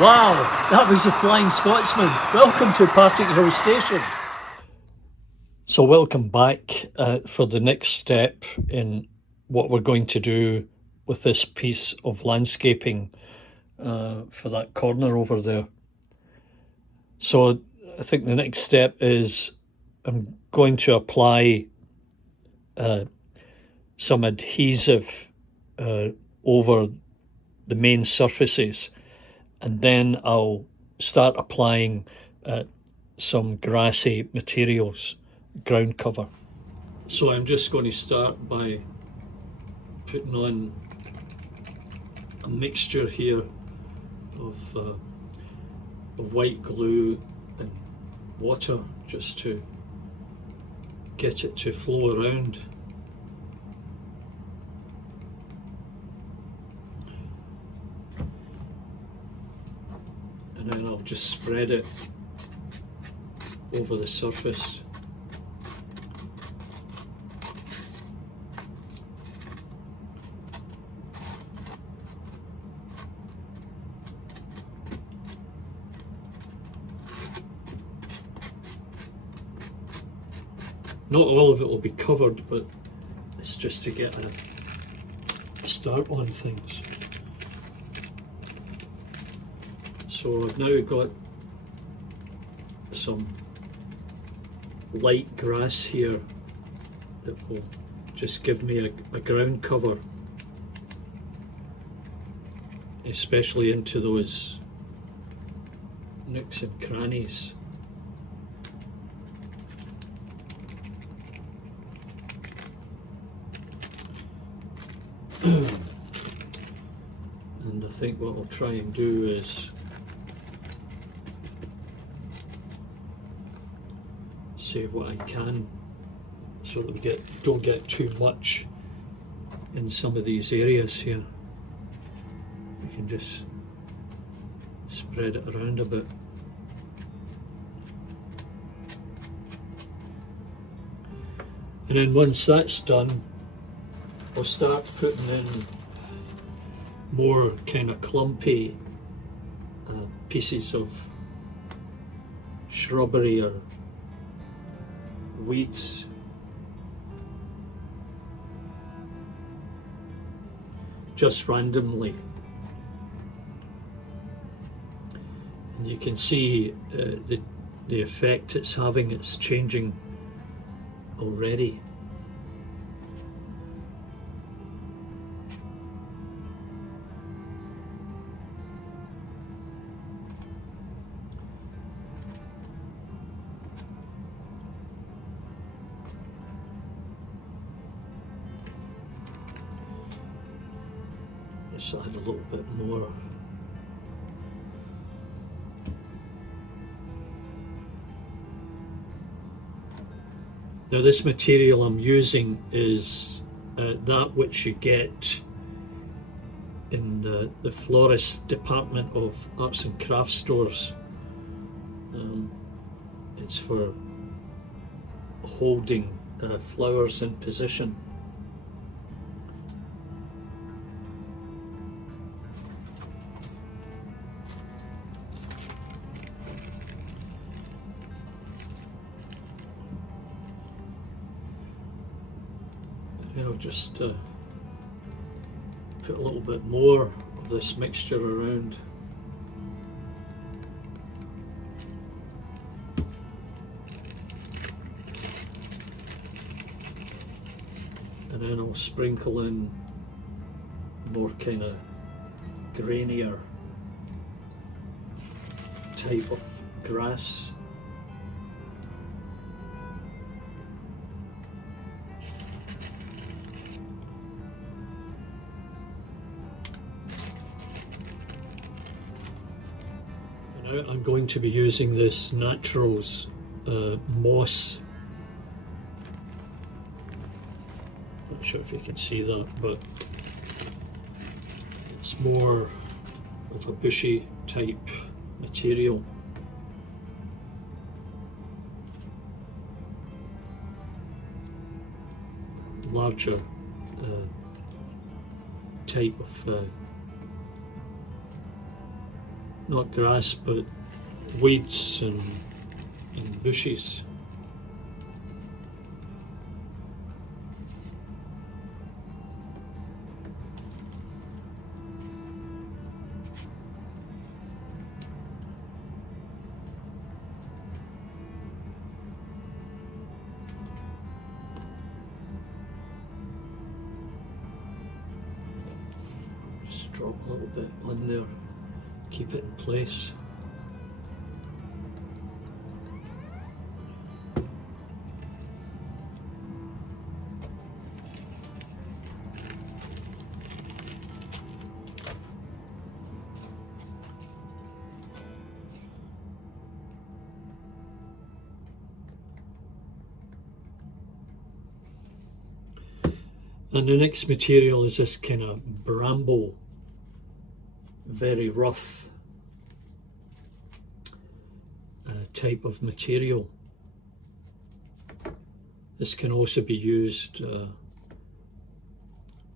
Wow, that was the Flying Scotsman. Welcome to Partickhill Station. So welcome back for the next step in what we're going to do with this piece of landscaping for that corner over there. So I think the next step is I'm going to apply some adhesive over the main surfaces, and then I'll start applying some grassy materials, ground cover. So I'm just going to start by putting on a mixture here of white glue and water, just to get it to flow around. And then I'll just spread it over the surface. Not all of it will be covered, but it's just to get a start on things. So I've now got some light grass here that will just give me a ground cover, especially into those nooks and crannies. And I think what I'll try and do is save what I can so that we don't get too much in some of these areas here. We can just spread it around a bit. And then once that's done, I'll start putting in more kind of clumpy pieces of shrubbery or weeds. Just randomly. And you can see the effect it's having. It's changing already. Just add a little bit more. Now this material I'm using is that which you get in the florist department of arts and crafts stores. It's for holding flowers in position. I'll just put a little bit more of this mixture around. And then I'll sprinkle in more kind of grainier type of grass. I'm going to be using this Naturals moss. Not sure if you can see that, but it's more of a bushy type material. Larger type of not grass, but weeds and bushes. Just drop a little bit on there, keep it in place. And the next material is this kind of bramble, very rough type of material. This can also be used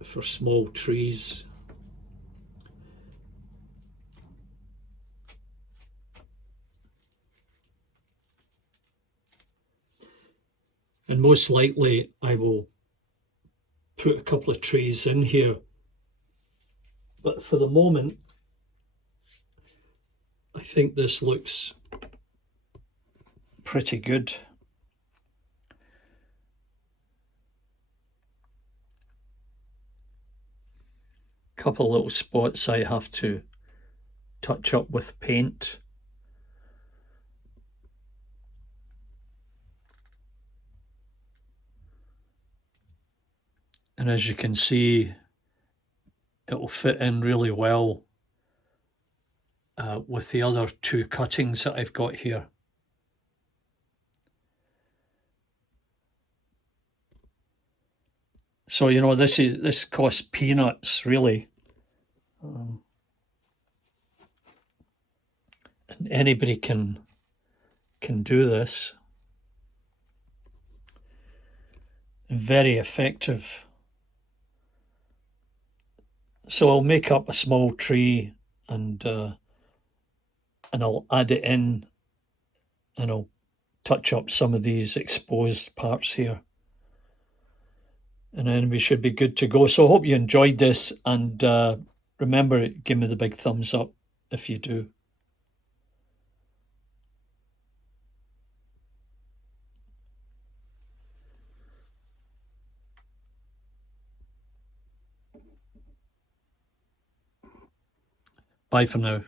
for small trees. And most likely I will put a couple of trees in here, but for the moment I think this looks pretty good. Couple little spots I have to touch up with paint. And as you can see, it will fit in really well with the other two cuttings that I've got here. So, you know, this costs peanuts, really. And anybody can do this. Very effective. So I'll make up a small tree and I'll add it in, and I'll touch up some of these exposed parts here. And then we should be good to go. So I hope you enjoyed this, and remember, give me the big thumbs up if you do. Bye for now.